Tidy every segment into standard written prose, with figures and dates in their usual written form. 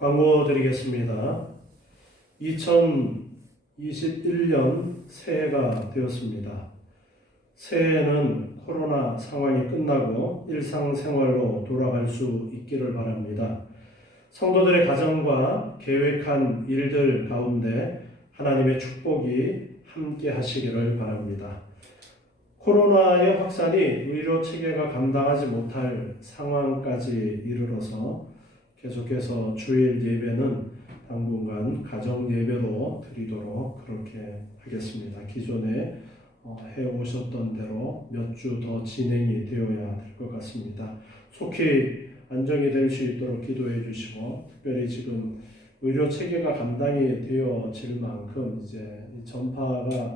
광고 드리겠습니다. 2021년 새해가 되었습니다. 새해에는 코로나 상황이 끝나고 일상생활로 돌아갈 수 있기를 바랍니다. 성도들의 가정과 계획한 일들 가운데 하나님의 축복이 함께 하시기를 바랍니다. 코로나의 확산이 의료 체계가 감당하지 못할 상황까지 이르러서 계속해서 주일 예배는 당분간 가정 예배로 드리도록 그렇게 하겠습니다. 기존에 해오셨던 대로 몇 주 더 진행이 되어야 될 것 같습니다. 속히 안정이 될 수 있도록 기도해 주시고, 특별히 지금 의료 체계가 감당이 되어질 만큼 이제 전파가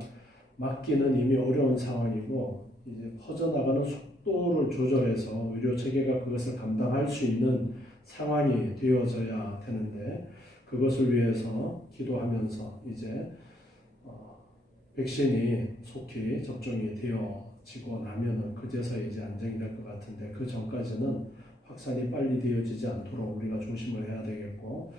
막기는 이미 어려운 상황이고, 이제 퍼져나가는 속도를 조절해서 의료 체계가 그것을 감당할 수 있는 상황이 되어져야 되는데, 그것을 위해서 기도하면서 이제 백신이 속히 접종이 되어지고 나면은 그제서 이제 안정이 될 것 같은데, 그 전까지는 확산이 빨리 되어지지 않도록 우리가 조심을 해야 되겠고,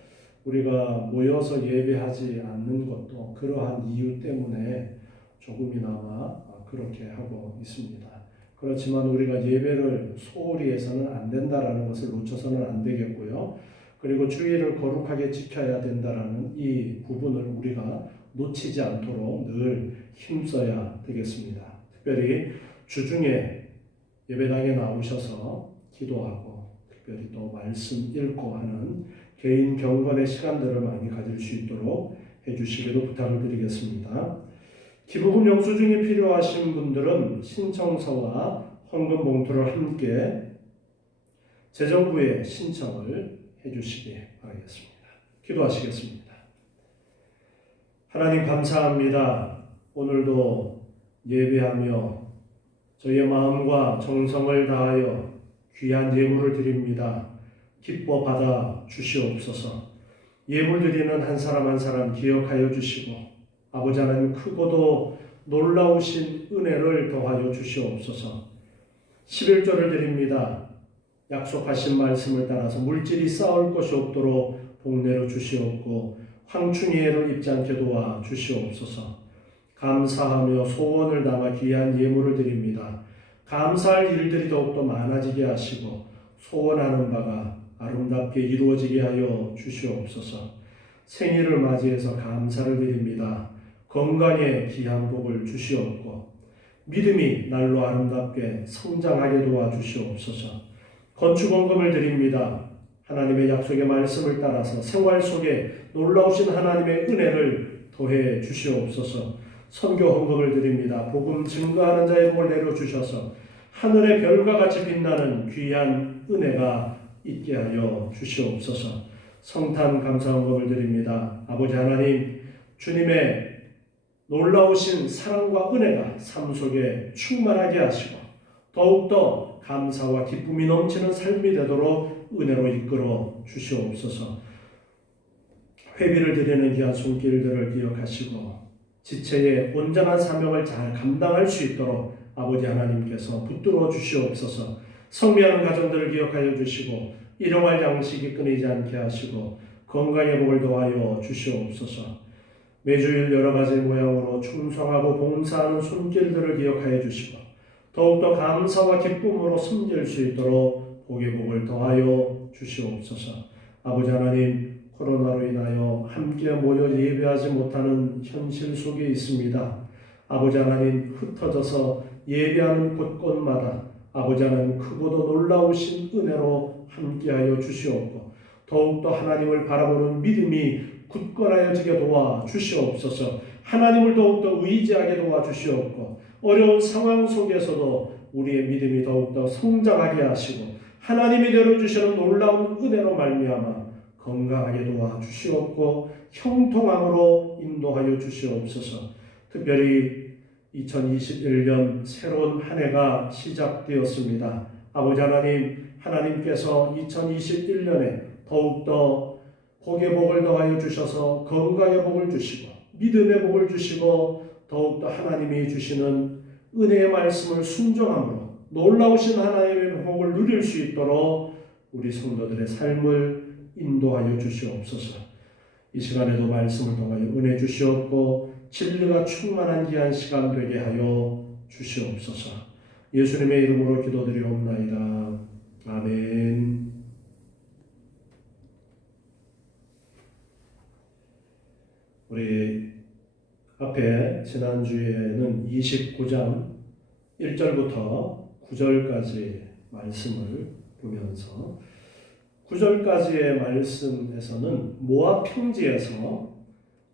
우리가 모여서 예배하지 않는 것도 그러한 이유 때문에 조금이나마 그렇게 하고 있습니다. 그렇지만 우리가 예배를 소홀히 해서는 안 된다라는 것을 놓쳐서는 안 되겠고요. 그리고 주의를 거룩하게 지켜야 된다라는 이 부분을 우리가 놓치지 않도록 늘 힘써야 되겠습니다. 특별히 주중에 예배당에 나오셔서 기도하고, 특별히 또 말씀 읽고 하는 개인 경건의 시간들을 많이 가질 수 있도록 해주시기도 부탁을 드리겠습니다. 기부금 영수증이 필요하신 분들은 신청서와 헌금 봉투를 함께 재정부에 신청을 해주시기 바라겠습니다. 기도하시겠습니다. 하나님 감사합니다. 오늘도 예배하며 저희의 마음과 정성을 다하여 귀한 예물을 드립니다. 기뻐 받아 주시옵소서. 예물 드리는 한 사람 한 사람 기억하여 주시고, 아버지 하나님 크고도 놀라우신 은혜를 더하여 주시옵소서. 11조를 드립니다. 약속하신 말씀을 따라서 물질이 쌓을 것이 없도록 복내려 주시옵고, 황충이를 입지 않게 도와 주시옵소서. 감사하며 소원을 담아 귀한 예물을 드립니다. 감사할 일들이 더욱더 많아지게 하시고 소원하는 바가 아름답게 이루어지게 하여 주시옵소서. 생일을 맞이해서 감사를 드립니다. 건강에 귀한 복을 주시옵고 믿음이 날로 아름답게 성장하게 도와주시옵소서. 건축원금을 드립니다. 하나님의 약속의 말씀을 따라서 생활 속에 놀라우신 하나님의 은혜를 더해 주시옵소서. 선교 헌금을 드립니다. 복음 증거하는 자의 복을 내려주셔서 하늘의 별과 같이 빛나는 귀한 은혜가 있게 하여 주시옵소서. 성탄 감사 헌금을 드립니다. 아버지 하나님, 주님의 놀라우신 사랑과 은혜가 삶 속에 충만하게 하시고 더욱더 감사와 기쁨이 넘치는 삶이 되도록 은혜로 이끌어 주시옵소서. 회비를 드리는 귀한 손길들을 기억하시고 지체의 온전한 사명을 잘 감당할 수 있도록 아버지 하나님께서 붙들어 주시옵소서. 성미하는 가정들을 기억하여 주시고 일용할 양식이 끊이지 않게 하시고 건강의 복을 더하여 주시옵소서. 매주일 여러 가지 모양으로 충성하고 봉사하는 손길들을 기억하여 주시고 더욱더 감사와 기쁨으로 섬길 수 있도록 복의 복을 더하여 주시옵소서. 아버지 하나님, 코로나로 인하여 함께 모여 예배하지 못하는 현실 속에 있습니다. 아버지 하나님, 흩어져서 예배하는 곳곳마다 아버지 하나님 크고도 놀라우신 은혜로 함께하여 주시옵고 더욱더 하나님을 바라보는 믿음이 굳건하여지게 도와주시옵소서. 하나님을 더욱더 의지하게 도와주시옵고 어려운 상황 속에서도 우리의 믿음이 더욱더 성장하게 하시고 하나님이 내려주시는 놀라운 은혜로 말미암아 건강하게 도와주시옵고 형통함으로 인도하여 주시옵소서. 특별히 2021년 새로운 한 해가 시작되었습니다. 아버지 하나님, 하나님께서 2021년에 더욱더 복의 복을 더하여 주셔서 건강의 복을 주시고 믿음의 복을 주시고 더욱더 하나님이 주시는 은혜의 말씀을 순종함으로 놀라우신 하나님의 복을 누릴 수 있도록 우리 성도들의 삶을 인도하여 주시옵소서. 이 시간에도 말씀을 통하여 은혜 주시옵고 진리가 충만한 귀한 시간 되게 하여 주시옵소서. 예수님의 이름으로 기도드리옵나이다. 아멘. 우리 앞에 지난주에는 29장 1절부터 9절까지 말씀을 보면서 9절까지의 말씀에서는 모압 평지에서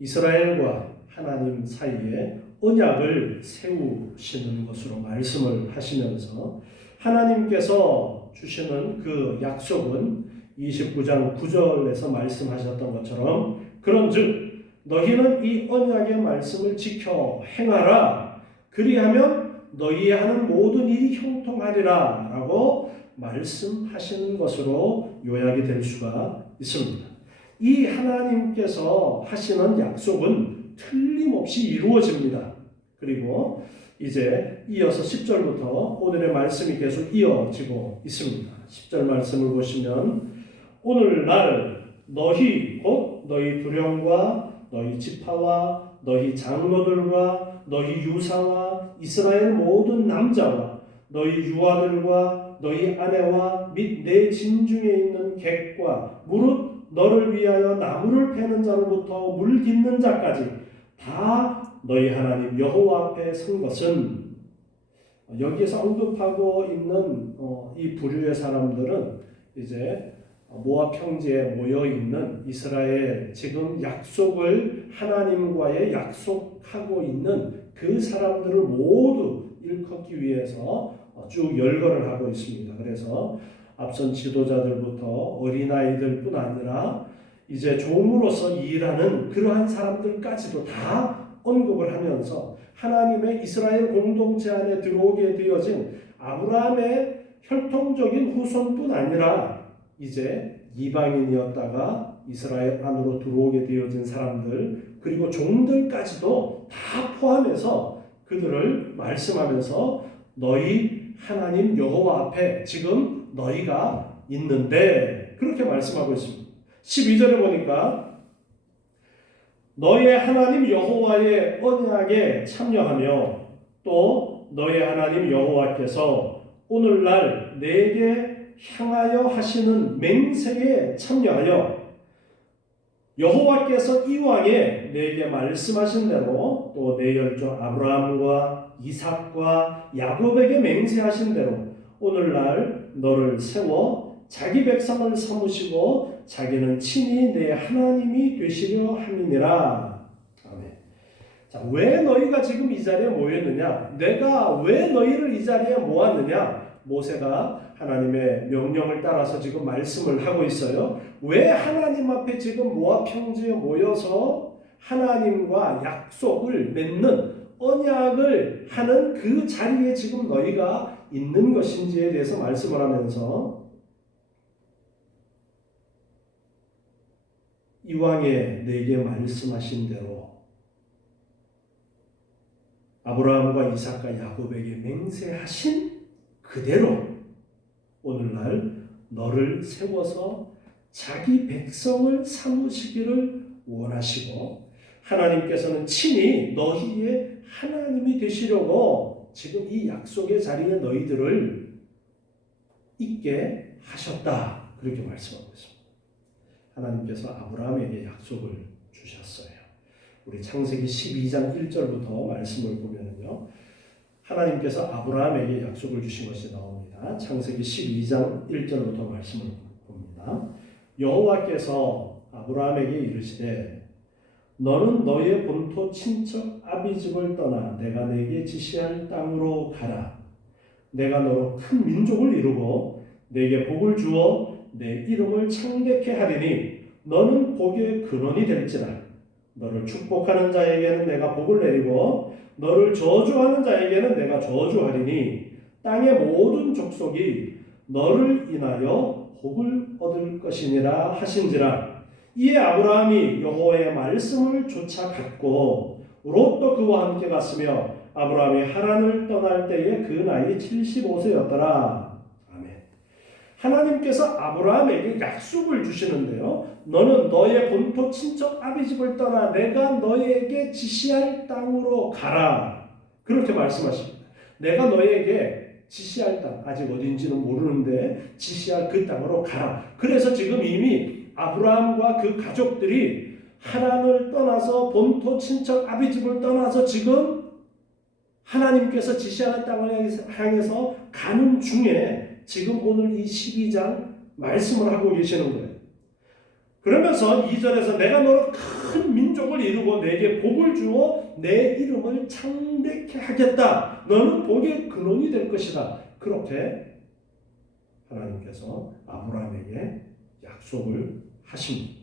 이스라엘과 하나님 사이에 언약을 세우시는 것으로 말씀을 하시면서 하나님께서 주시는 그 약속은 29장 9절에서 말씀하셨던 것처럼 그런즉 너희는 이 언약의 말씀을 지켜 행하라. 그리하면 너희의 하는 모든 일이 형통하리라 라고 말씀하시는 것으로 요약이 될 수가 있습니다. 이 하나님께서 하시는 약속은 틀림없이 이루어집니다. 그리고 이제 이어서 10절부터 오늘의 말씀이 계속 이어지고 있습니다. 10절 말씀을 보시면 오늘날 너희 곧 너희 두령과 너희 지파와 너희 장로들과 너희 유사와 이스라엘 모든 남자와 너희 유아들과 너희 아내와 및 내 진중에 있는 객과 무릇 너를 위하여 나무를 패는 자로부터 물 깃는 자까지 다 너희 하나님 여호와 앞에 선 것은 여기에서 언급하고 있는 이 부류의 사람들은 이제 모압 평지에 모여 있는 이스라엘 지금 약속을 하나님과의 약속하고 있는 그 사람들을 모두 일컫기 위해서 쭉 열거를 하고 있습니다. 그래서 앞선 지도자들부터 어린아이들뿐 아니라 이제 종으로서 일하는 그러한 사람들까지도 다 언급을 하면서 하나님의 이스라엘 공동체 안에 들어오게 되어진 아브라함의 혈통적인 후손뿐 아니라 이제 이방인이었다가 이스라엘 안으로 들어오게 되어진 사람들 그리고 종들까지도 다 포함해서 그들을 말씀하면서 너희 하나님 여호와 앞에 지금 너희가 있는데 그렇게 말씀하고 있습니다. 12절에 보니까 너의 하나님 여호와의 언약에 참여하며 또 너의 하나님 여호와께서 오늘날 내게 향하여 하시는 맹세에 참여하여 여호와께서 이왕에 내게 말씀하신 대로 또 내 열조 아브라함과 이삭과 야곱에게 맹세하신 대로 오늘날 너를 세워 자기 백성을 삼으시고 자기는 친히 내 하나님이 되시려 함이니라. 아멘. 자, 왜 너희가 지금 이 자리에 모였느냐? 내가 왜 너희를 이 자리에 모았느냐? 모세가 하나님의 명령을 따라서 지금 말씀을 하고 있어요. 왜 하나님 앞에 지금 모압 평지에 모여서 하나님과 약속을 맺는 언약을 하는 그 자리에 지금 너희가 있는 것인지에 대해서 말씀을 하면서 이왕에 내게 말씀하신 대로 아브라함과 이삭과 야곱에게 맹세하신 그대로 오늘날 너를 세워서 자기 백성을 삼으시기를 원하시고 하나님께서는 친히 너희의 하나님이 되시려고 지금 이 약속의 자리에 너희들을 있게 하셨다. 그렇게 말씀하고 있습니다. 하나님께서 아브라함에게 약속을 주셨어요. 우리 창세기 12장 1절부터 말씀을 보면요. 하나님께서 아브라함에게 약속을 주신 것이 나옵니다. 창세기 12장 1절부터 말씀을 봅니다. 여호와께서 아브라함에게 이르시되 너는 너의 본토 친척 아비집을 떠나 내가 내게 지시할 땅으로 가라. 내가 너로 큰 민족을 이루고 내게 복을 주어 내 이름을 창대케 하리니 너는 복의 근원이 될지라. 너를 축복하는 자에게는 내가 복을 내리고 너를 저주하는 자에게는 내가 저주하리니 땅의 모든 족속이 너를 인하여 복을 얻을 것이니라 하신지라. 이에 아브라함이 여호와의 말씀을 쫓아갔고 롯도 그와 함께 갔으며 아브라함이 하란을 떠날 때에 그 나이 75세였더라. 아멘. 하나님께서 아브라함에게 약속을 주시는데요. 너는 너의 본토 친척 아비집을 떠나 내가 너에게 지시할 땅으로 가라. 그렇게 말씀하십니다. 내가 너에게 지시할 땅, 아직 어딘지는 모르는데 지시할 그 땅으로 가라. 그래서 지금 이미 아브라함과 그 가족들이 하란을 떠나서 본토 친척 아비집을 떠나서 지금 하나님께서 지시하는 땅을 향해서 가는 중에 지금 오늘 이 12장 말씀을 하고 계시는 거예요. 그러면서 2절에서 내가 너로 큰 민족을 이루고 내게 복을 주어 내 이름을 창대케 하겠다. 너는 복의 근원이 될 것이다. 그렇게 하나님께서 아브라함에게 약속을 하십니다.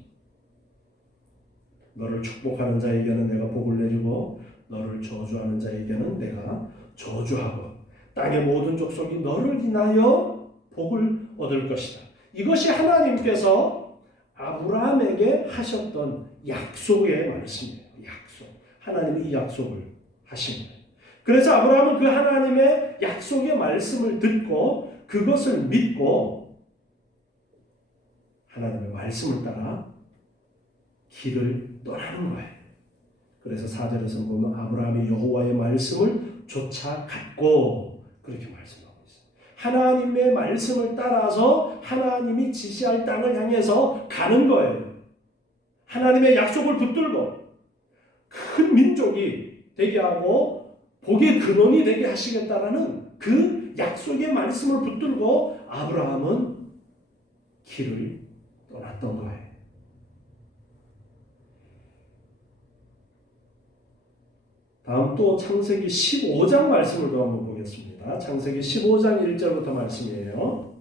너를 축복하는 자에게는 내가 복을 내리고 너를 저주하는 자에게는 내가 저주하고 땅의 모든 족속이 너를 인하여 복을 얻을 것이다. 이것이 하나님께서 아브라함에게 하셨던 약속의 말씀이에요. 약속. 하나님이 이 약속을 하신 거예요. 그래서 아브라함은 그 하나님의 약속의 말씀을 듣고 그것을 믿고 하나님의 말씀을 따라 길을 떠나는 거예요. 그래서 4절에서 보면 아브라함이 여호와의 말씀을 쫓아갔고 그렇게 말씀하고 있어요. 하나님의 말씀을 따라서 하나님이 지시할 땅을 향해서 가는 거예요. 하나님의 약속을 붙들고 큰 민족이 되게 하고 복의 근원이 되게 하시겠다라는 그 약속의 말씀을 붙들고 아브라함은 길을 떠났던 거예요. 다음 또 창세기 15장 말씀을 또 한번 보겠습니다. 창세기 15장 1절부터 말씀이에요.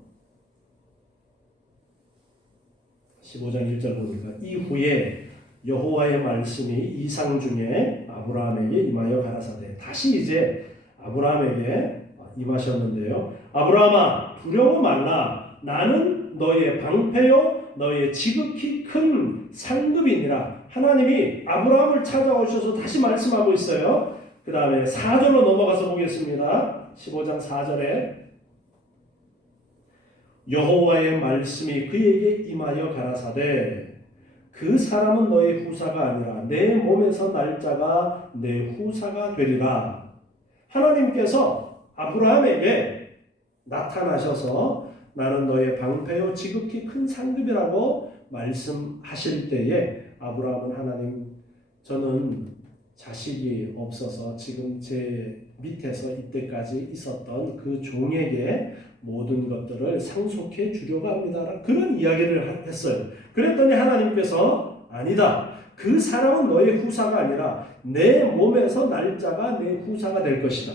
15장 1절 보니까 이후에 여호와의 말씀이 이상 중에 아브라함에게 임하여 가라사대. 다시 이제 아브라함에게 임하셨는데요. 아브라함아 두려워 말라. 나는 너의 방패요 너의 지극히 큰 상급이니라. 하나님이 아브라함을 찾아오셔서 다시 말씀하고 있어요. 그 다음에 4절로 넘어가서 보겠습니다. 15장 4절에 여호와의 말씀이 그에게 임하여 가라사대 그 사람은 너의 후사가 아니라 내 몸에서 날 자가 내 후사가 되리라. 하나님께서 아브라함에게 나타나셔서 나는 너의 방패요 지극히 큰 상급이라고 말씀하실 때에 아브라함은 하나님 저는 자식이 없어서 지금 제 밑에서 이때까지 있었던 그 종에게 모든 것들을 상속해 주려고 합니다. 그런 이야기를 했어요. 그랬더니 하나님께서 아니다. 그 사람은 너의 후사가 아니라 내 몸에서 날 자가 내 후사가 될 것이다.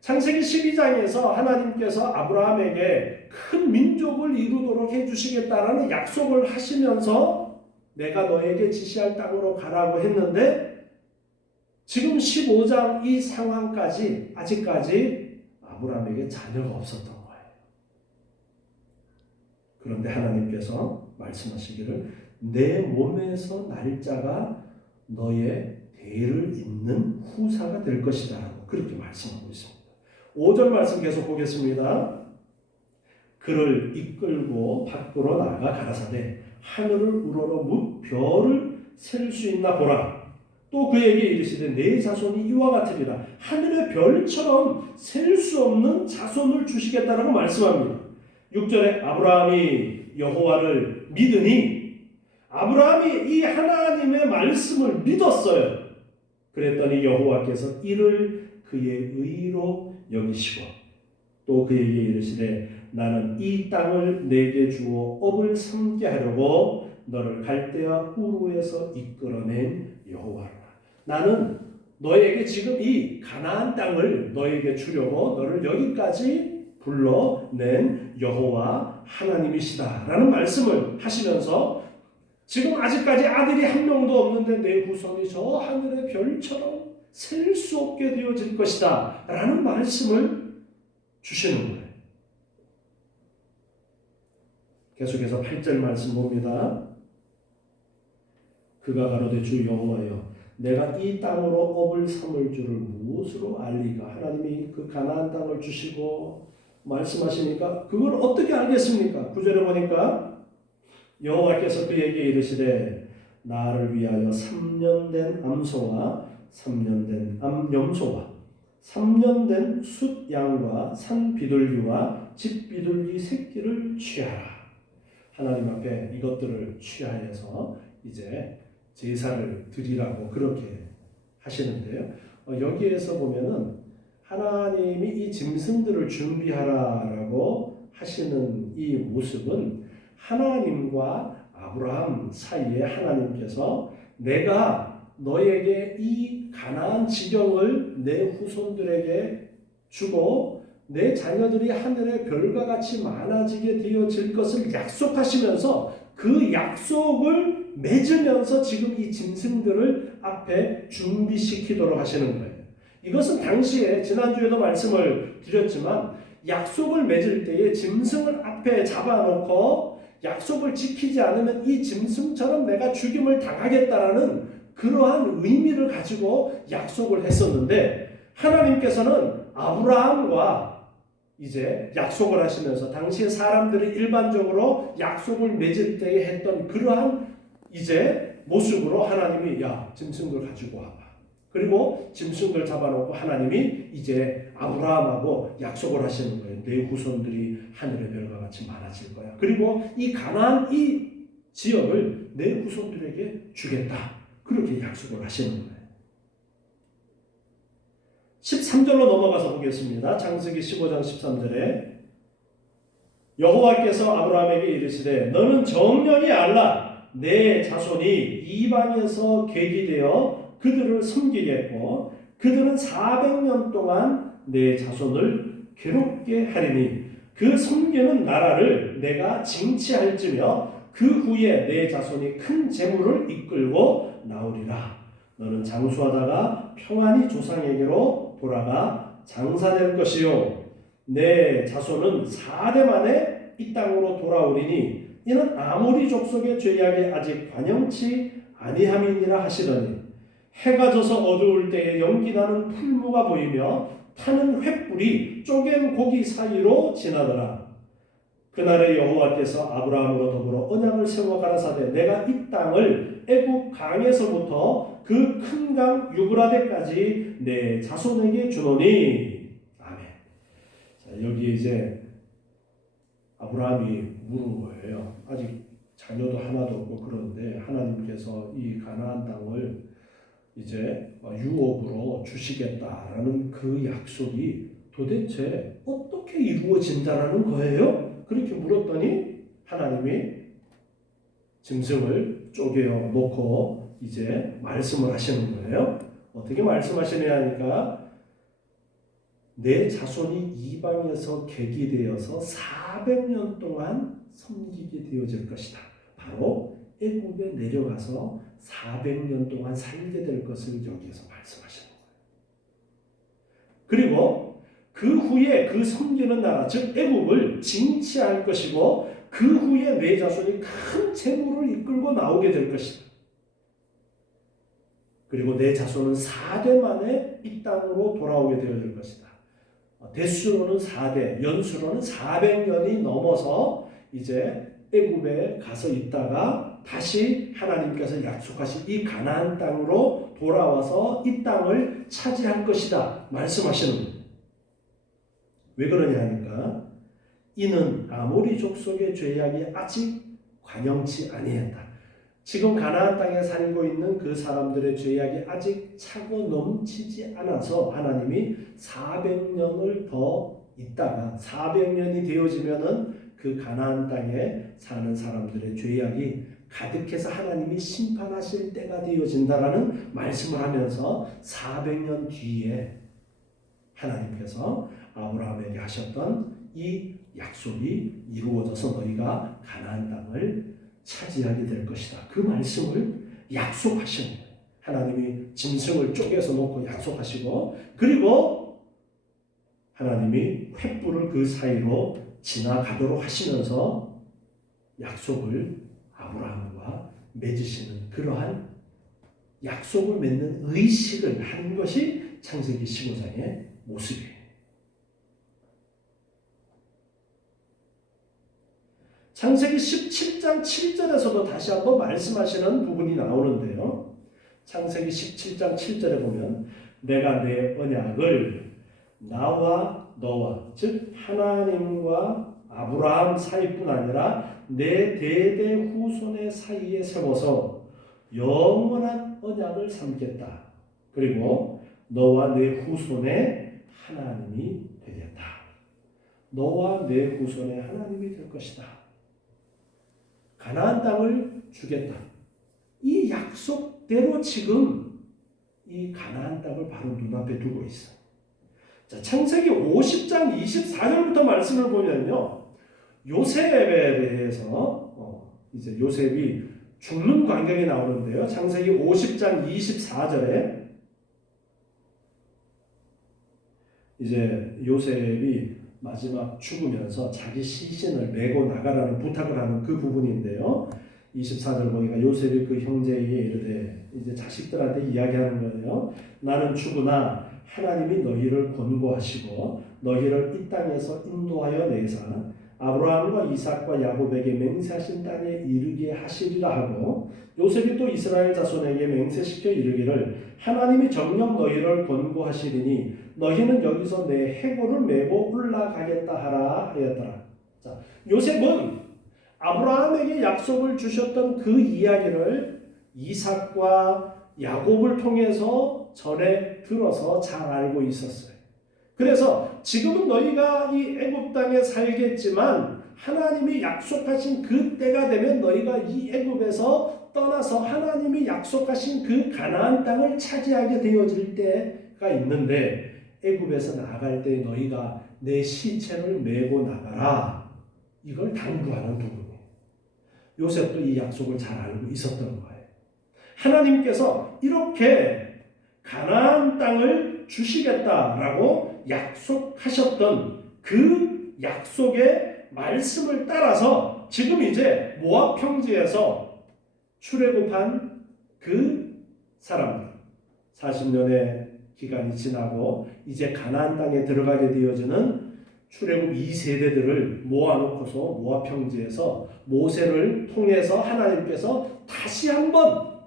창세기 12장에서 하나님께서 아브라함에게 큰 민족을 이루도록 해주시겠다라는 약속을 하시면서 내가 너에게 지시할 땅으로 가라고 했는데 지금 15장 이 상황까지 아직까지 아브라함에게 자녀가 없었던 거예요. 그런데 하나님께서 말씀하시기를 내 몸에서 날 자가 너의 대를 잇는 후사가 될 것이다 라고 그렇게 말씀하고 있습니다. 5절 말씀 계속 보겠습니다. 그를 이끌고 밖으로 나가 가라사대 하늘을 우러러 뭇 별을 셀 수 있나 보라. 또 그에게 이르시되 내 자손이 이와 같으리라. 하늘의 별처럼 셀 수 없는 자손을 주시겠다라고 말씀합니다. 6절에 아브라함이 여호와를 믿으니 아브라함이 이 하나님의 말씀을 믿었어요. 그랬더니 여호와께서 이를 그의 의로 여기시고 또 그에게 이르시되 나는 이 땅을 내게 주어 업을 삼게 하려고 너를 갈대아 우르에서 이끌어낸 여호와라. 나는 너에게 지금 이 가나안 땅을 너에게 주려고 너를 여기까지 불러낸 여호와 하나님이시다라는 말씀을 하시면서 지금 아직까지 아들이 한 명도 없는데 내 후손이 저 하늘의 별처럼 셀 수 없게 되어질 것이다 라는 말씀을 주시는 거예요. 계속해서 8절 말씀 봅니다. 그가 가로되 주 여호와여 내가 이 땅으로 업을 삼을 줄을 무엇으로 알리가. 하나님이 그 가나안 땅을 주시고 말씀하시니까 그걸 어떻게 알겠습니까? 9절에 보니까 여호와께서 그에게 이르시되 나를 위하여 3년 된 암소와 3년 된 암염소와 3년 된 숫양과 산비둘기와 집비둘기 새끼를 취하라. 하나님 앞에 이것들을 취하여서 이제 제사를 드리라고 그렇게 하시는데요. 여기에서 보면은 하나님이 이 짐승들을 준비하라라고 하시는 이 모습은 하나님과 아브라함 사이에 하나님께서 내가 너에게 이 가나안 지경을 내 후손들에게 주고 내 자녀들이 하늘의 별과 같이 많아지게 되어질 것을 약속하시면서 그 약속을 맺으면서 지금 이 짐승들을 앞에 준비시키도록 하시는 거예요. 이것은 당시에 지난주에도 말씀을 드렸지만 약속을 맺을 때에 짐승을 앞에 잡아놓고 약속을 지키지 않으면 이 짐승처럼 내가 죽임을 당하겠다라는 그러한 의미를 가지고 약속을 했었는데 하나님께서는 아브라함과 이제 약속을 하시면서 당시에 사람들이 일반적으로 약속을 맺을 때에 했던 그러한 이제 모습으로 하나님이 야 짐승들 가지고 와봐. 그리고 짐승들 잡아놓고 하나님이 이제 아브라함하고 약속을 하시는 거예요. 내 후손들이 하늘의 별과 같이 많아질 거야. 그리고 이 가나안 이 지역을 내 후손들에게 주겠다. 그렇게 약속을 하시는 거예요. 13절로 넘어가서 보겠습니다. 창세기 15장 13절에 여호와께서 아브라함에게 이르시되 너는 정령이 알라 내 자손이 이방에서 계기되어 그들을 섬기겠고 그들은 400년 동안 내 자손을 괴롭게 하리니 그 섬기는 나라를 내가 징치할지며 그 후에 내 자손이 큰 재물을 이끌고 나오리라. 너는 장수하다가 평안히 조상에게로 돌아가 장사될 것이요 내 자손은 4대 만에 이 땅으로 돌아오리니 이는 아모리 족속의 죄악이 아직 관영치 아니함이니라 하시더니 해가 져서 어두울 때에 연기나는 풀무가 보이며 타는 횃불이 쪼갠 고기 사이로 지나더라. 그날에 여호와께서 아브라함으로 더불어 언약을 세워 가라사대 내가 이 땅을 애굽 강에서부터 그 큰 강 유브라데까지 내 자손에게 주노니. 아멘. 자, 여기 이제 아브라함이 물은 거예요. 아직 자녀도 하나도 없고 그런데 하나님께서 이 가나안 땅을 이제 유업으로 주시겠다라는 그 약속이 도대체 어떻게 이루어진다라는 거예요? 그렇게 물었더니 하나님이 짐승을 쪼개어 놓고 이제 말씀을 하시는 거예요. 어떻게 말씀하시느냐 하니까 내 자손이 이방에서 계기되어서 400년 동안 섬기게 되어질 것이다. 바로 애굽에 내려가서 400년 동안 살게 될 것을 여기에서 말씀하시는 거예요. 그리고 그 후에 그 섬기는 나라 즉 애굽을 징치할 것이고 그 후에 내 자손이 큰 재물을 이끌고 나오게 될 것이다. 그리고 내 자손은 4대 만에 이 땅으로 돌아오게 되어질 것이다. 대수로는 4대, 연수로는 400년이 넘어서 이제 애굽에 가서 있다가 다시 하나님께서 약속하신 이 가나안 땅으로 돌아와서 이 땅을 차지할 것이다 말씀하시는 거예요. 왜 그러냐 하니까 이는 아모리 족속의 죄악이 아직 관영치 아니했다. 지금 가나안 땅에 살고 있는 그 사람들의 죄악이 아직 차고 넘치지 않아서 하나님이 400년을 더 있다가 400년이 되어지면은 그 가나안 땅에 사는 사람들의 죄악이 가득해서 하나님이 심판하실 때가 되어진다라는 말씀을 하면서 400년 뒤에 하나님께서 아브라함에게 하셨던 이 약속이 이루어져서 너희가 가나안 땅을 차지하게 될 것이다. 그 말씀을 약속하신 거예요. 하나님이 짐승을 쪼개서 놓고 약속하시고 그리고 하나님이 횃불을 그 사이로 지나가도록 하시면서 약속을 아브라함과 맺으시는 그러한 약속을 맺는 의식을 하는 것이 창세기 15장의 모습이에요. 창세기 17장 7절에서도 다시 한번 말씀하시는 부분이 나오는데요. 창세기 17장 7절에 보면 내가 내 언약을 나와 너와 즉 하나님과 아브라함 사이뿐 아니라 내 대대 후손의 사이에 세워서 영원한 언약을 삼겠다. 그리고 너와 내 후손의 하나님이 되겠다. 너와 내 후손의 하나님이 될 것이다. 가나안 땅을 주겠다. 이 약속대로 지금 이 가나안 땅을 바로 눈앞에 두고 있어. 자, 창세기 50장 24절부터 말씀을 보면요. 요셉에 대해서 이제 요셉이 죽는 광경이 나오는데요. 창세기 50장 24절에 이제 요셉이 마지막 죽으면서 자기 시신을 메고 나가라는 부탁을 하는 그 부분인데요. 24절 보니까 요셉이 그 형제에게 이르되 이제 자식들한테 이야기하는 거예요. 나는 죽으나 하나님이 너희를 권고하시고 너희를 이 땅에서 인도하여 내사 아브라함과 이삭과 야곱에게 맹세하신 땅에 이르게 하시리라 하고 요셉이 또 이스라엘 자손에게 맹세시켜 이르기를 하나님이 정녕 너희를 권고하시리니 너희는 여기서 내 해골을 메고 올라가겠다 하라 하였더라. 자, 요셉은 아브라함에게 약속을 주셨던 그 이야기를 이삭과 야곱을 통해서 전에 들어서 잘 알고 있었어요. 그래서 지금은 너희가 이 애굽 땅에 살겠지만 하나님이 약속하신 그 때가 되면 너희가 이 애굽에서 떠나서 하나님이 약속하신 그 가나안 땅을 차지하게 되어질 때가 있는데 애굽에서 나갈 때 너희가 내 시체를 메고 나가라. 이걸 당부하는 부분이에요. 요셉도 이 약속을 잘 알고 있었던 거예요. 하나님께서 이렇게 가나안 땅을 주시겠다라고 약속하셨던 그 약속의 말씀을 따라서 지금 이제 모압 평지에서 출애굽한 그 사람들 40년의 기간이 지나고 이제 가나안 땅에 들어가게 되어지는 출애굽 2세대들을 모아놓고서 모압 평지에서 모세를 통해서 하나님께서 다시 한번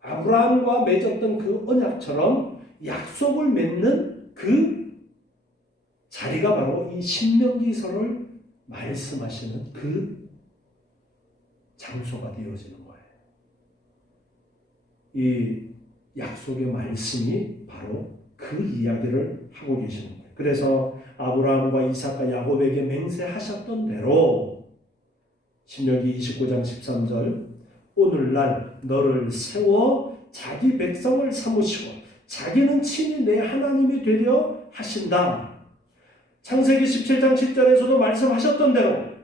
아브라함과 맺었던 그 언약처럼 약속을 맺는 그 자리가 바로 이 신명기서를 말씀하시는 그 장소가 되어지는 거예요. 이 약속의 말씀이 바로 그 이야기를 하고 계시는 거예요. 그래서 아브라함과 이삭과 야곱에게 맹세하셨던 대로 신명기 29장 13절 오늘날 너를 세워 자기 백성을 삼으시고 자기는 친히 내 하나님이 되려 하신다. 창세기 17장 7절에서도 말씀하셨던 대로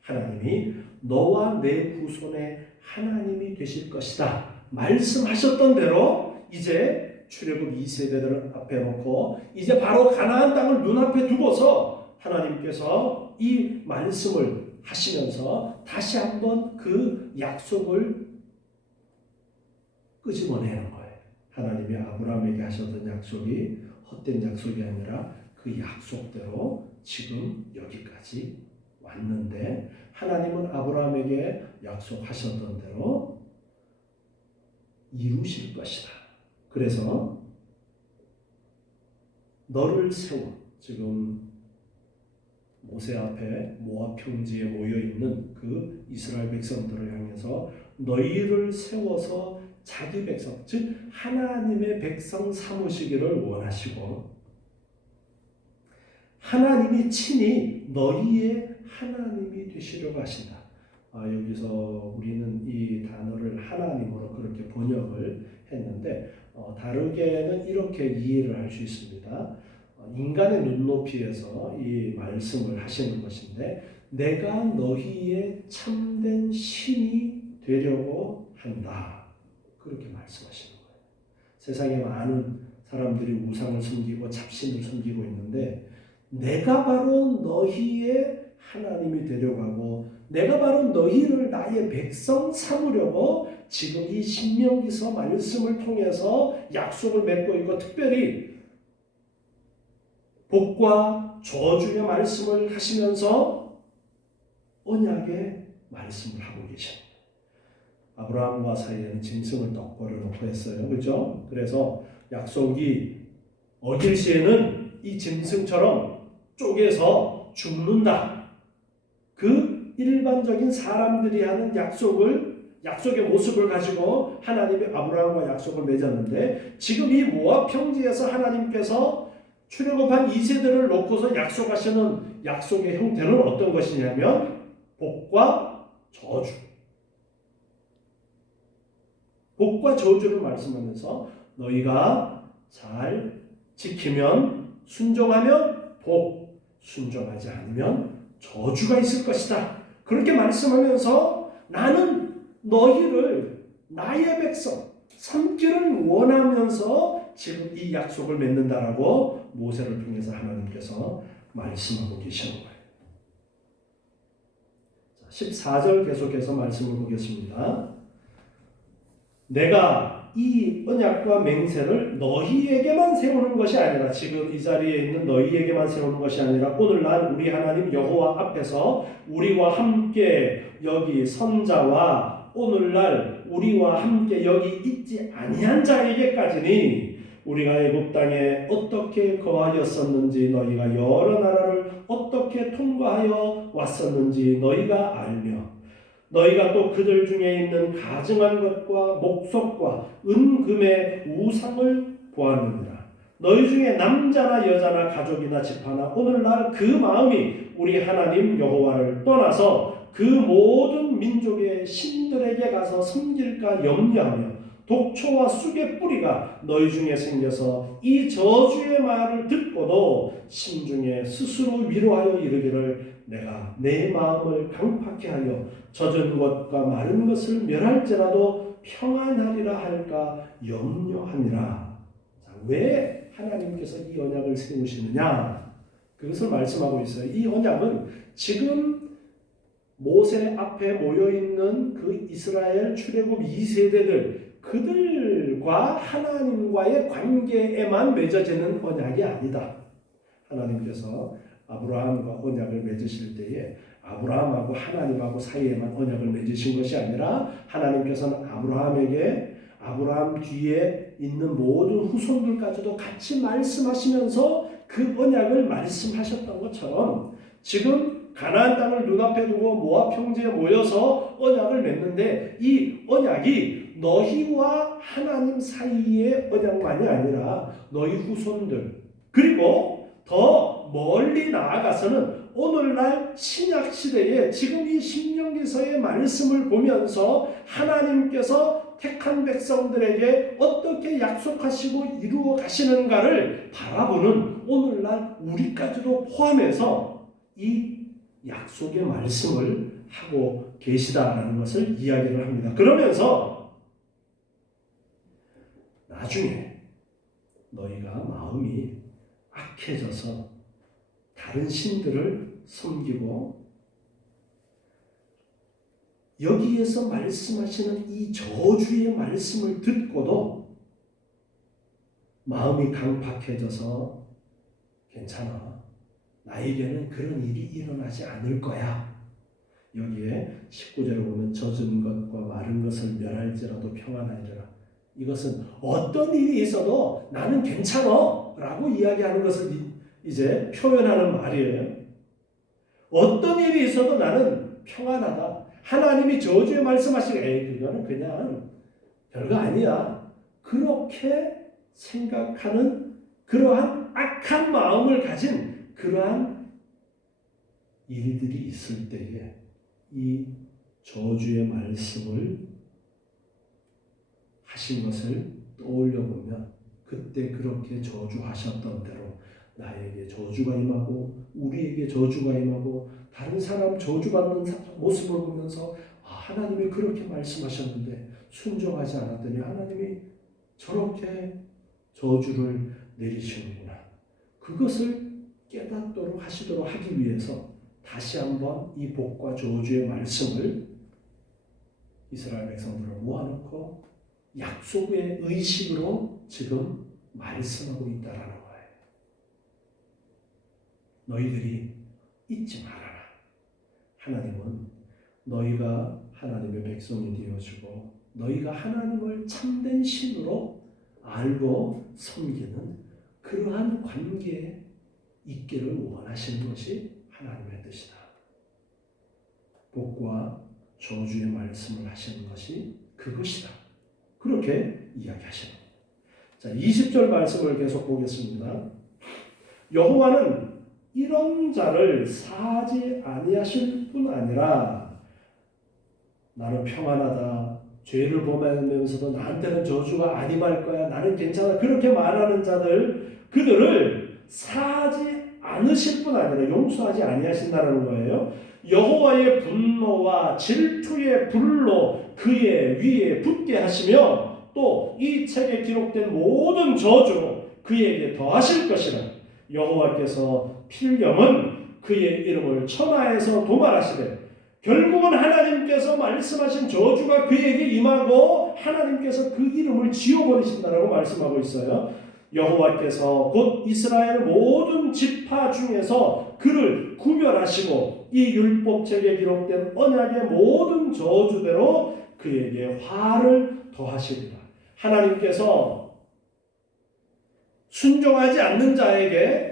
하나님이 너와 내 후손의 하나님이 되실 것이다. 말씀하셨던 대로 이제 출애굽 2세대들을 앞에 놓고 이제 바로 가나안 땅을 눈앞에 두고서 하나님께서 이 말씀을 하시면서 다시 한번 그 약속을 끄집어내는 거예요. 하나님이 아브라함에게 하셨던 약속이 헛된 약속이 아니라 그 약속대로 지금 여기까지 왔는데 하나님은 아브라함에게 약속하셨던 대로 이루실 것이다. 그래서 너를 세워 지금 모세 앞에 모압 평지에 모여 있는 그 이스라엘 백성들을 향해서 너희를 세워서 자기 백성 즉 하나님의 백성 삼으시기를 원하시고 하나님이 친히 너희의 하나님이 되시려고 하신다. 여기서 우리는 이 단어를 하나님으로 그렇게 번역을 했는데 다르게는 이렇게 이해를 할 수 있습니다. 인간의 눈높이에서 이 말씀을 하시는 것인데 내가 너희의 참된 신이 되려고 한다. 그렇게 말씀하시는 거예요. 세상에 많은 사람들이 우상을 섬기고 잡신을 섬기고 있는데 내가 바로 너희의 하나님이 되려고 하고 내가 바로 너희를 나의 백성 삼으려고 지금 이 신명기서 말씀을 통해서 약속을 맺고 있고 특별히 복과 저주의 말씀을 하시면서 언약의 말씀을 하고 계십니다. 아브라함과 사이에는 짐승을 덕벌을 놓고 했어요. 그렇죠? 그래서 약속이 어길 시에는 이 짐승처럼 쪼개서 죽는다. 그 일반적인 사람들이 하는 약속의 모습을 가지고 하나님이 아브라함과 약속을 맺었는데, 지금 이 모압 평지에서 하나님께서 출애굽한 2세대를 놓고서 약속하시는 약속의 형태는 어떤 것이냐면 복과 저주. 복과 저주를 말씀하면서 너희가 잘 지키면, 순종하면 복, 순종하지 않으면 저주가 있을 것이다. 그렇게 말씀하면서 나는 너희를 나의 백성 삼기를 원하면서 지금 이 약속을 맺는다라고 모세를 통해서 하나님께서 말씀하고 계시는 거예요. 14절 계속해서 말씀을 보겠습니다. 내가 이 언약과 맹세를 너희에게만 세우는 것이 아니라, 지금 이 자리에 있는 너희에게만 세우는 것이 아니라 오늘날 우리 하나님 여호와 앞에서 우리와 함께 여기 선자와 오늘날 우리와 함께 여기 있지 아니한 자에게까지니, 우리가 애굽 땅에 어떻게 거하였었는지, 너희가 여러 나라를 어떻게 통과하여 왔었는지 너희가 알며, 너희가 또 그들 중에 있는 가증한 것과 목석과 은금의 우상을 보았느니라. 너희 중에 남자나 여자나 가족이나 집하나 오늘날 그 마음이 우리 하나님 여호와를 떠나서 그 모든 민족의 신들에게 가서 섬길까 염려하며, 독초와 쑥의 뿌리가 너희 중에 생겨서 이 저주의 말을 듣고도 심중에 스스로 위로하여 이르기를 내가 내 마음을 강팍케 하여 젖은 것과 마른 것을 멸할지라도 평안하리라 할까 염려하니라. 자, 왜 하나님께서 이 언약을 세우시느냐? 그것을 말씀하고 있어요. 이 언약은 지금 모세 앞에 모여있는 그 이스라엘 출애굽 2세대들, 그들과 하나님과의 관계에만 맺어지는 언약이 아니다. 하나님께서 아브라함과 언약을 맺으실 때에 아브라함하고 하나님하고 사이에만 언약을 맺으신 것이 아니라, 하나님께서는 아브라함 뒤에 있는 모든 후손들까지도 같이 말씀하시면서 그 언약을 말씀하셨던 것처럼, 지금 가나안 땅을 눈앞에 두고 모압 평지에 모여서 언약을 맺는데, 이 언약이 너희와 하나님 사이의 언약만이 아니라 너희 후손들, 그리고 더 멀리 나아가서는 오늘날 신약 시대에 지금 이 신명기서의 말씀을 보면서 하나님께서 택한 백성들에게 어떻게 약속하시고 이루어 가시는가를 바라보는 오늘날 우리까지도 포함해서 이 약속의 말씀을 하고 계시다라는 것을 이야기를 합니다. 그러면서 나중에 너희가 마음이 악해져서 다른 신들을 섬기고 여기에서 말씀하시는 이 저주의 말씀을 듣고도 마음이 강팍해져서 괜찮아, 나에게는 그런 일이 일어나지 않을 거야. 여기에 19절에 보면 젖은 것과 마른 것을 멸할지라도 평안하리라. 이것은 어떤 일이 있어도 나는 괜찮아 라고 이야기하는 것을 이제 표현하는 말이에요. 어떤 일이 있어도 나는 평안하다. 하나님이 저주에 말씀하시기에 그거는 그냥 별거 아니야. 그렇게 생각하는 그러한 악한 마음을 가진 그러한 일들이 있을 때에 이 저주의 말씀을 하신 것을 떠올려 보면, 그때 그렇게 저주하셨던 대로 나에게 저주가 임하고 우리에게 저주가 임하고 다른 사람 저주받는 모습을 보면서 하나님이 그렇게 말씀하셨는데 순종하지 않았더니 하나님이 저렇게 저주를 내리시는구나. 그것을 깨닫도록 하시도록 하기 위해서 다시 한번 이 복과 저주의 말씀을 이스라엘 백성들을 모아놓고 약속의 의식으로 지금 말씀하고 있다라는 거예요. 너희들이 잊지 말아라. 하나님은 너희가 하나님의 백성이 되어주고 너희가 하나님을 참된 신으로 알고 섬기는 그러한 관계에 있기를 원하시는 것이 하나님의 뜻이다. 복과 저주의 말씀을 하시는 것이 그것이다. 그렇게 이야기하시는 겁니다. 자, 20절 말씀을 계속 보겠습니다. 여호와는 이런 자를 사하지 아니하실 뿐 아니라 나는 평안하다. 죄를 범하면서도 나한테는 저주가 안 임할 거야. 나는 괜찮아. 그렇게 말하는 자들 그들을 사하지 않으실 뿐 아니라 용서하지 아니하신다는 거예요. 여호와의 분노와 질투의 불로 그의 위에 붙게 하시며 또 이 책에 기록된 모든 저주로 그에게 더하실 것이라. 여호와께서 필경은 그의 이름을 천하에서 도말하시되 결국은 하나님께서 말씀하신 저주가 그에게 임하고 하나님께서 그 이름을 지워버리신다라고 말씀하고 있어요. 여호와께서 곧 이스라엘 모든 지파 중에서 그를 구별하시고 이 율법책에 기록된 언약의 모든 저주대로 그에게 화를 더하시리라. 하나님께서 순종하지 않는 자에게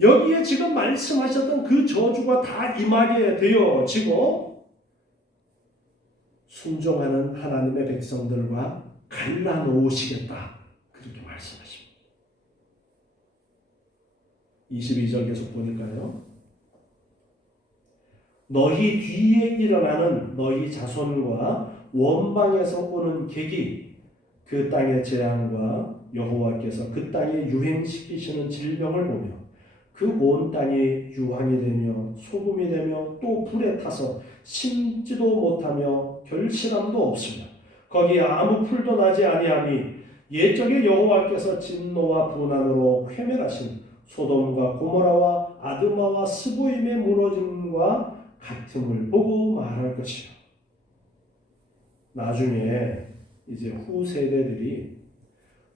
여기에 지금 말씀하셨던 그 저주가 다 임하게 되어지고 순종하는 하나님의 백성들과 갈라놓으시겠다. 그렇게 말씀하십니다. 22절 계속 보니까요. 너희 뒤에 일어나는 너희 자손과 원방에서 오는 객이 그 땅의 재앙과 여호와께서 그 땅에 유행시키시는 질병을 보며 그 온 땅이 유황이 되며 소금이 되며 또 불에 타서 심지도 못하며 결실함도 없으며 거기에 아무 풀도 나지 아니하니 옛적에 여호와께서 진노와 분한으로 회멸하신 소돔과 고모라와 아드마와 스보임의 무너짐과 같음을 보고 말할 것이요. 나중에 이제 후 세대들이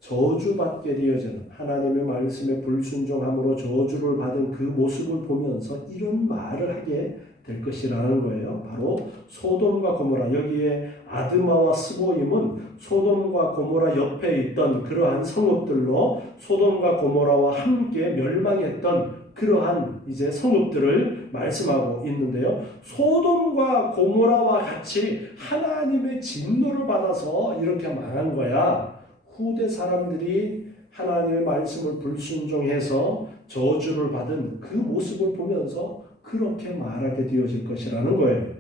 저주받게 되어지는 하나님의 말씀에 불순종함으로 저주를 받은 그 모습을 보면서 이런 말을 하게 될 것이라는 거예요. 바로 소돔과 고모라, 여기에 아드마와 스보임은 소돔과 고모라 옆에 있던 그러한 성읍들로 소돔과 고모라와 함께 멸망했던 그러한 이제 성읍들을 말씀하고 있는데요. 소돔과 고모라와 같이 하나님의 진노를 받아서 이렇게 망한 거야. 후대 사람들이 하나님의 말씀을 불순종해서 저주를 받은 그 모습을 보면서 그렇게 말하게 되어질 것이라는 거예요.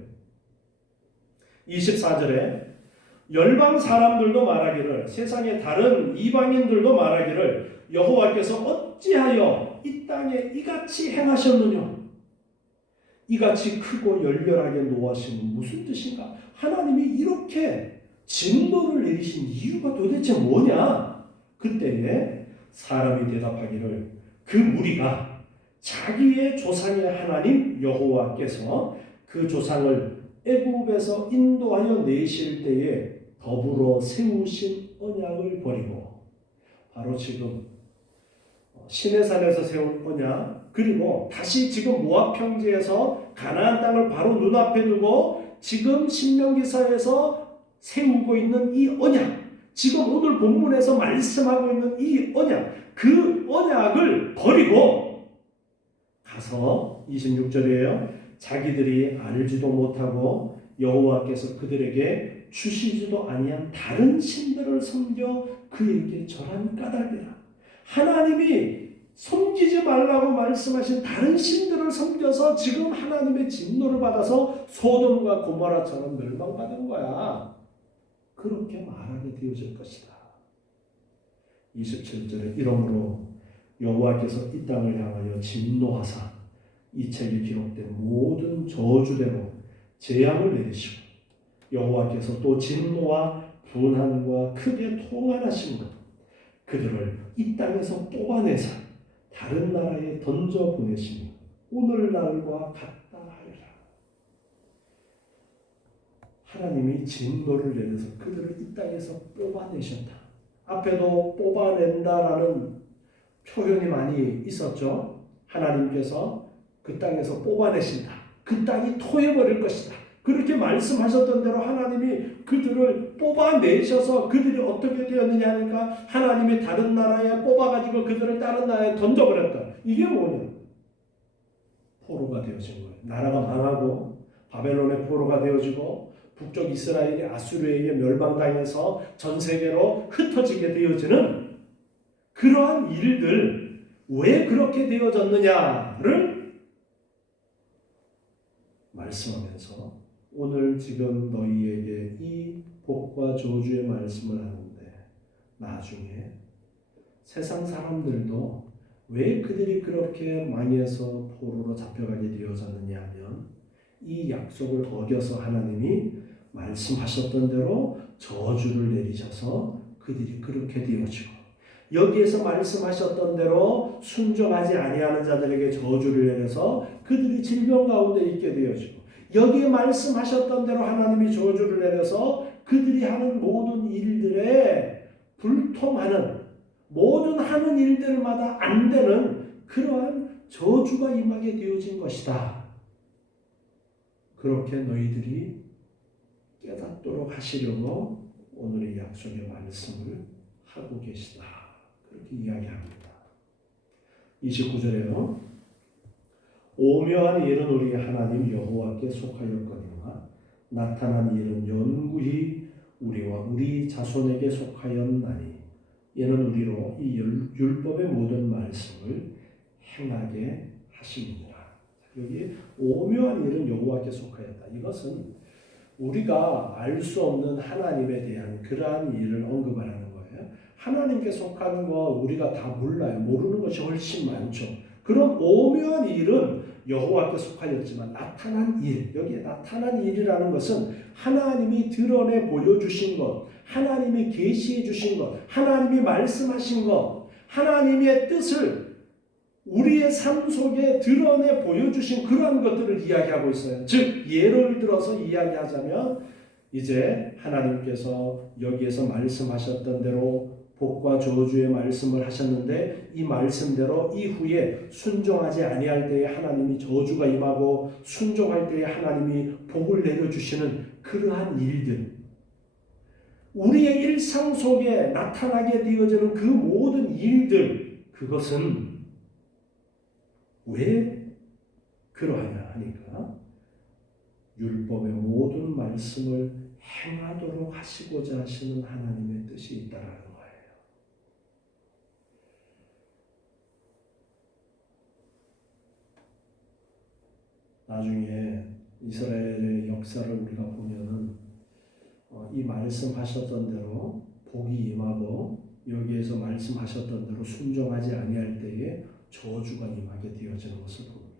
24절에 열방 사람들도 말하기를 세상의 다른 이방인들도 말하기를 여호와께서 어찌하여 이 땅에 이같이 행하셨느냐. 이같이 크고 열렬하게 노하심은 무슨 뜻인가? 하나님이 이렇게 진노를 내리신 이유가 도대체 뭐냐? 그때에 사람이 대답하기를 그 무리가 자기의 조상의 하나님 여호와께서 그 조상을 애굽에서 인도하여 내실 때에 더불어 세우신 언약을 버리고 바로 지금 시내산에서 세운 언약 그리고 다시 지금 모압 평지에서 가나안 땅을 바로 눈앞에 두고 지금 신명기서에서 세우고 있는 이 언약, 지금 오늘 본문에서 말씀하고 있는 이 언약, 그 언약을 버리고 가서 26절이에요. 자기들이 알지도 못하고 여호와께서 그들에게 주시지도 아니한 다른 신들을 섬겨 그에게 절한 까닭이라. 하나님이 섬기지 말라고 말씀하신 다른 신들을 섬겨서 지금 하나님의 진노를 받아서 소돔과 고모라처럼 멸망받은 거야. 그렇게 말하게 되어질 것이다. 27절에 이러므로 여호와께서 이 땅을 향하여 진노하사 이 책에 기록된 모든 저주대로 재앙을 내리시고 여호와께서 또 진노와 분한과 크게 통한하심으로 그들을 이 땅에서 뽑아내사 다른 나라에 던져 보내시니 오늘날과 같다 하리라. 하나님이 진노를 내려서 그들을 이 땅에서 뽑아내셨다. 앞에도 뽑아낸다라는 표현이 많이 있었죠. 하나님께서 그 땅에서 뽑아내신다. 그 땅이 토해버릴 것이다. 그렇게 말씀하셨던 대로 하나님이 그들을 뽑아내셔서 그들이 어떻게 되었느냐 하니까 하나님이 다른 나라에 뽑아가지고 그들을 다른 나라에 던져버렸다. 이게 뭐냐? 포로가 되어진 거예요. 나라가 망하고 바벨론의 포로가 되어지고 북쪽 이스라엘이 아수르에게 멸망당해서 전 세계로 흩어지게 되어지는 그러한 일들, 왜 그렇게 되어졌느냐를 말씀하면서 오늘 지금 너희에게 이 복과 저주의 말씀을 하는데 나중에 세상 사람들도 왜 그들이 그렇게 망해서 포로로 잡혀가게 되어졌느냐 하면 이 약속을 어겨서 하나님이 말씀하셨던 대로 저주를 내리셔서 그들이 그렇게 되어지고 여기에서 말씀하셨던 대로 순종하지 아니하는 자들에게 저주를 내려서 그들이 질병 가운데 있게 되어지고 여기에 말씀하셨던 대로 하나님이 저주를 내려서 그들이 하는 모든 일들에 불통하는 모든 하는 일들마다 안 되는 그러한 저주가 임하게 되어진 것이다. 그렇게 너희들이 깨닫도록 하시려고 오늘의 약속의 말씀을 하고 계시다. 그렇게 이야기합니다. 29절에요. 오묘한 일은 우리 하나님 여호와께 속하였거니와 나타난 일은 영구히 우리와 우리 자손에게 속하였나니 이는 우리로 이 율법의 모든 말씀을 행하게 하심이니라. 여기 오묘한 일은 여호와께 속하였다. 이것은 우리가 알 수 없는 하나님에 대한 그러한 일을 언급하는 거예요. 하나님께 속하는 거 우리가 다 몰라요. 모르는 것이 훨씬 많죠. 그런 오묘한 일은 여호와께 속하였지만 나타난 일, 여기에 나타난 일이라는 것은 하나님이 드러내 보여주신 것, 하나님이 계시해 주신 것, 하나님이 말씀하신 것, 하나님의 뜻을 우리의 삶 속에 드러내 보여주신 그러한 것들을 이야기하고 있어요. 즉 예를 들어서 이야기하자면 이제 하나님께서 여기에서 말씀하셨던 대로 복과 저주의 말씀을 하셨는데 이 말씀대로 이후에 순종하지 아니할 때에 하나님이 저주가 임하고 순종할 때에 하나님이 복을 내려주시는 그러한 일들, 우리의 일상 속에 나타나게 되어지는 그 모든 일들, 그것은 왜 그러하냐 하니까 율법의 모든 말씀을 행하도록 하시고자 하시는 하나님의 뜻이 있다라는 거예요. 나중에 이스라엘의 역사를 우리가 보면은 이 말씀하셨던 대로 복이 임하고 여기에서 말씀하셨던 대로 순종하지 아니할 때에 저주가 임하게 되어지는 것을 봅니다.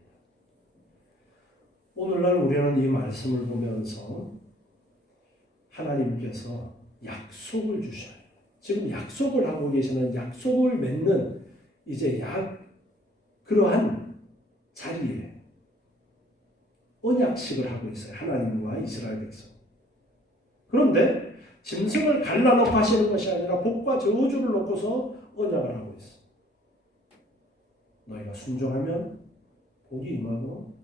오늘날 우리는 이 말씀을 보면서 하나님께서 약속을 주셔요. 지금 약속을 하고 계시는 약속을 맺는 이제 그러한 자리에 언약식을 하고 있어요. 하나님과 이스라엘 백성. 그런데 짐승을 갈라놓고 하시는 것이 아니라 복과 저주를 놓고서 언약을 하고 있어요. 너희가 순종하면 복이 임하고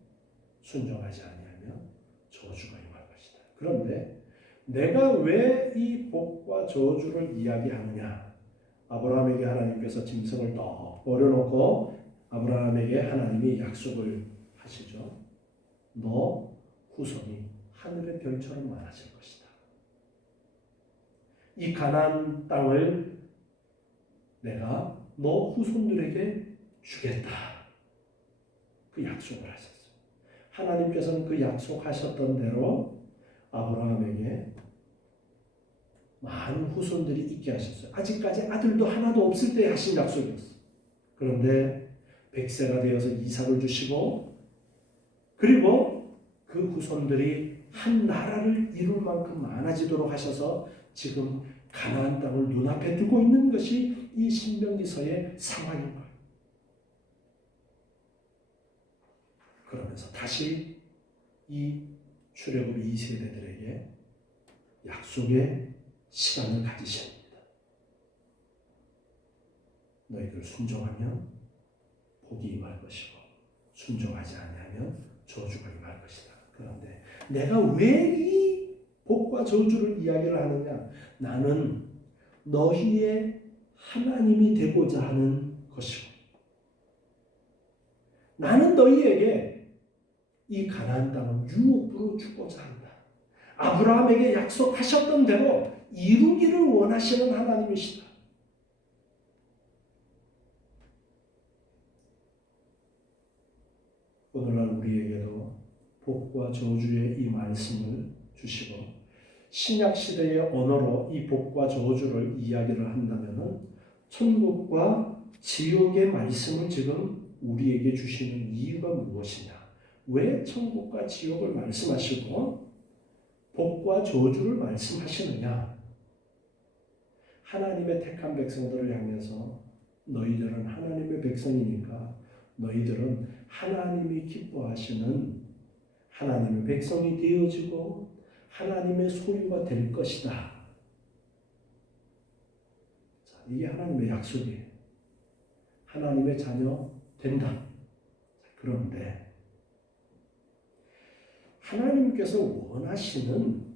순종하지 아니하면 저주가 임할 것이다. 그런데 내가 왜 이 복과 저주를 이야기하느냐? 아브라함에게 하나님께서 짐승을 딱 버려놓고 아브라함에게 하나님이 약속을 하시죠. 너 후손이 하늘의 별처럼 많아질 것이다. 이 가나안 땅을 내가 너 후손들에게 주겠다. 그 약속을 하셨어요. 하나님께서는 그 약속하셨던 대로 아브라함에게 많은 후손들이 있게 하셨어요. 아직까지 아들도 하나도 없을 때 하신 약속이었어요. 그런데 100세가 되어서 이삭을 주시고 그리고 그 후손들이 한 나라를 이룰 만큼 많아지도록 하셔서 지금 가나안 땅을 눈앞에 두고 있는 것이 이 신명기서의 상황인 거예요. 그러면서 다시 이 출애굽 2세대들에게 약속의 시간을 가지십니다. 너희들 순종하면 복이 임할 것이고 순종하지 아니하면 저주가 임할 것이다. 그런데 내가 왜 이 복과 저주를 이야기를 하느냐? 나는 너희의 하나님이 되고자 하는 것이고, 나는 너희에게 이 가나안 땅을 유업으로 주고자 한다. 아브라함에게 약속하셨던 대로 이루기를 원하시는 하나님이시다. 오늘날 우리에게도 복과 저주의 이 말씀을 주시고 신약시대의 언어로 이 복과 저주를 이야기를 한다면 천국과 지옥의 말씀을 지금 우리에게 주시는 이유가 무엇이냐? 왜 천국과 지옥을 말씀하시고 복과 저주를 말씀하시느냐? 하나님의 택한 백성들을 향해서 너희들은 하나님의 백성이니까 너희들은 하나님이 기뻐하시는 하나님의 백성이 되어지고 하나님의 소유가 될 것이다. 자, 이게 하나님의 약속이에요. 하나님의 자녀 된다. 그런데 하나님께서 원하시는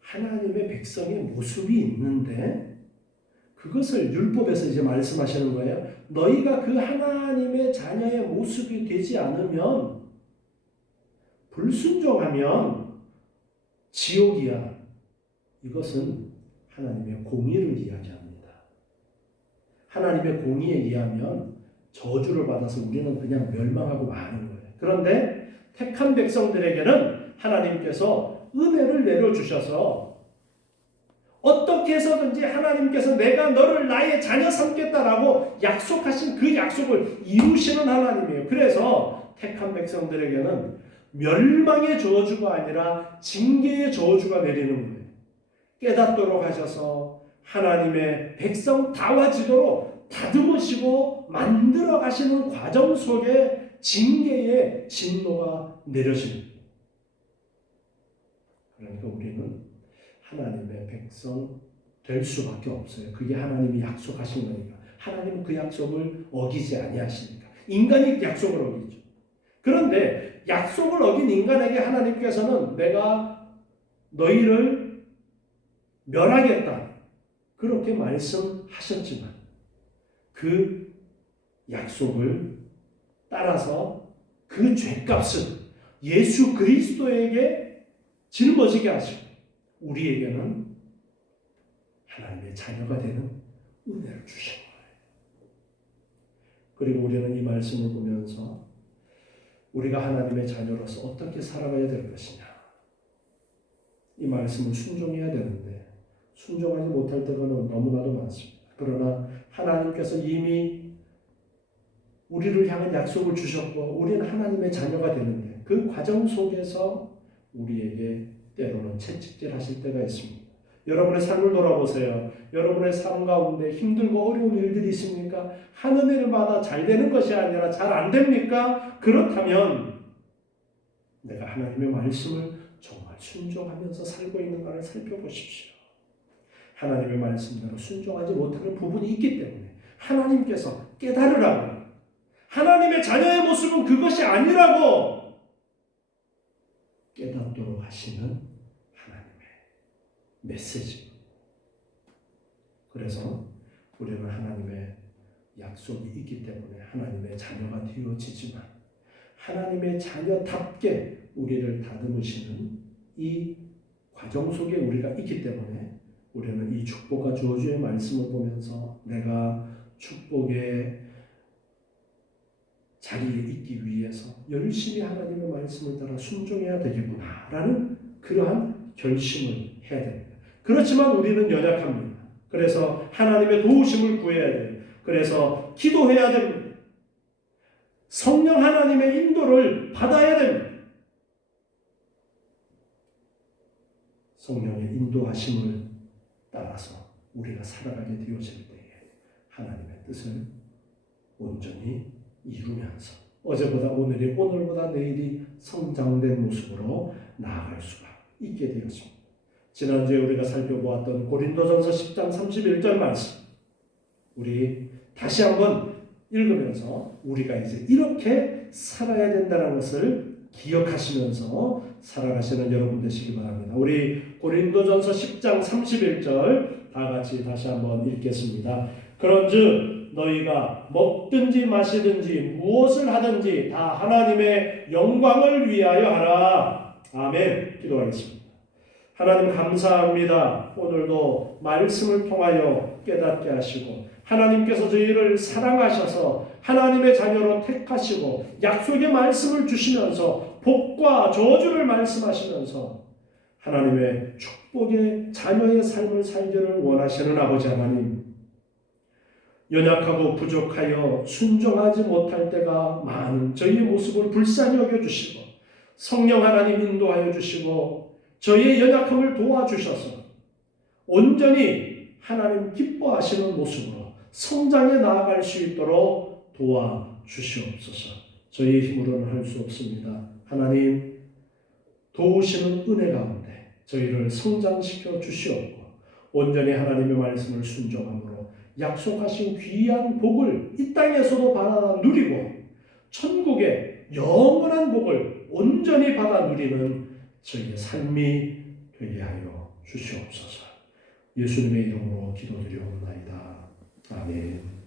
하나님의 백성의 모습이 있는데 그것을 율법에서 이제 말씀하시는 거예요. 너희가 그 하나님의 자녀의 모습이 되지 않으면, 불순종하면 지옥이야. 이것은 하나님의 공의를 이야기합니다. 하나님의 공의에 의하면 저주를 받아서 우리는 그냥 멸망하고 마는 거예요. 그런데 택한 백성들에게는 하나님께서 은혜를 내려주셔서 어떻게 해서든지 하나님께서 내가 너를 나의 자녀 삼겠다라고 약속하신 그 약속을 이루시는 하나님이에요. 그래서 택한 백성들에게는 멸망의 저주가 아니라 징계의 저주가 내리는 거예요. 깨닫도록 하셔서 하나님의 백성 다와지도록 다듬으시고 만들어 가시는 과정 속에 징계의 진노가 내려집니다. 그러니까 우리는 하나님의 백성 될 수밖에 없어요. 그게 하나님이 약속하신 거니까. 하나님은 그 약속을 어기지 아니하시니까. 인간이 약속을 어기죠. 그런데 약속을 어긴 인간에게 하나님께서는 내가 너희를 멸하겠다. 그렇게 말씀하셨지만 그 약속을 따라서 그 죄값을 예수 그리스도에게 짊어지게 하시고 우리에게는 하나님의 자녀가 되는 은혜를 주신 거예요. 그리고 우리는 이 말씀을 보면서 우리가 하나님의 자녀로서 어떻게 살아가야 될 것이냐. 이 말씀을 순종해야 되는데 순종하지 못할 때가 너무나도 많습니다. 그러나 하나님께서 이미 우리를 향한 약속을 주셨고 우리는 하나님의 자녀가 되는데 그 과정 속에서 우리에게 때로는 채찍질 하실 때가 있습니다. 여러분의 삶을 돌아보세요. 여러분의 삶 가운데 힘들고 어려운 일들이 있습니까? 하는 일마다 잘 되는 것이 아니라 잘 안 됩니까? 그렇다면 내가 하나님의 말씀을 정말 순종하면서 살고 있는가를 살펴보십시오. 하나님의 말씀대로 순종하지 못하는 부분이 있기 때문에 하나님께서 깨달으라고, 하나님의 자녀의 모습은 그것이 아니라고 깨닫도록 하시는 하나님의 메시지. 그래서 우리는 하나님의 약속이 있기 때문에 하나님의 자녀가 되어지지만 하나님의 자녀답게 우리를 다듬으시는 이 과정 속에 우리가 있기 때문에 우리는 이 축복과 저주의 말씀을 보면서 내가 축복의 자리에 있기 위해서 열심히 하나님의 말씀을 따라 순종해야 되겠구나라는 그러한 결심을 해야 됩니다. 그렇지만 우리는 연약합니다. 그래서 하나님의 도우심을 구해야 돼요. 그래서 기도해야 됩니다. 성령 하나님의 인도를 받아야 됩니다. 성령의 인도하심을 따라서 우리가 살아가게 되어질 때에 하나님의 뜻을 온전히 이루면서 어제보다 오늘이 오늘보다 내일이 성장된 모습으로 나아갈 수가 있게 되었습니다. 지난주에 우리가 살펴보았던 고린도전서 10장 31절 말씀 우리 다시 한번 읽으면서 우리가 이제 이렇게 살아야 된다는 것을 기억하시면서 살아가시는 여러분 되시기 바랍니다. 우리 고린도전서 10장 31절 다 같이 다시 한번 읽겠습니다. 그런즉 너희가 먹든지 마시든지 무엇을 하든지 다 하나님의 영광을 위하여 하라. 아멘. 기도하겠습니다. 하나님 감사합니다. 오늘도 말씀을 통하여 깨닫게 하시고 하나님께서 저희를 사랑하셔서 하나님의 자녀로 택하시고 약속의 말씀을 주시면서 복과 저주를 말씀하시면서 하나님의 축복의 자녀의 삶을 살기를 원하시는 아버지 하나님, 연약하고 부족하여 순종하지 못할 때가 많은 저희의 모습을 불쌍히 여겨주시고 성령 하나님 인도하여 주시고 저희의 연약함을 도와주셔서 온전히 하나님 기뻐하시는 모습으로 성장해 나아갈 수 있도록 도와주시옵소서. 저희의 힘으로는 할 수 없습니다. 하나님 도우시는 은혜 가운데 저희를 성장시켜 주시옵고 온전히 하나님의 말씀을 순종함으로 약속하신 귀한 복을 이 땅에서도 받아 누리고 천국의 영원한 복을 온전히 받아 누리는 저희의 삶이 되게 하여 주시옵소서. 예수님의 이름으로 기도드리옵나이다. 아멘.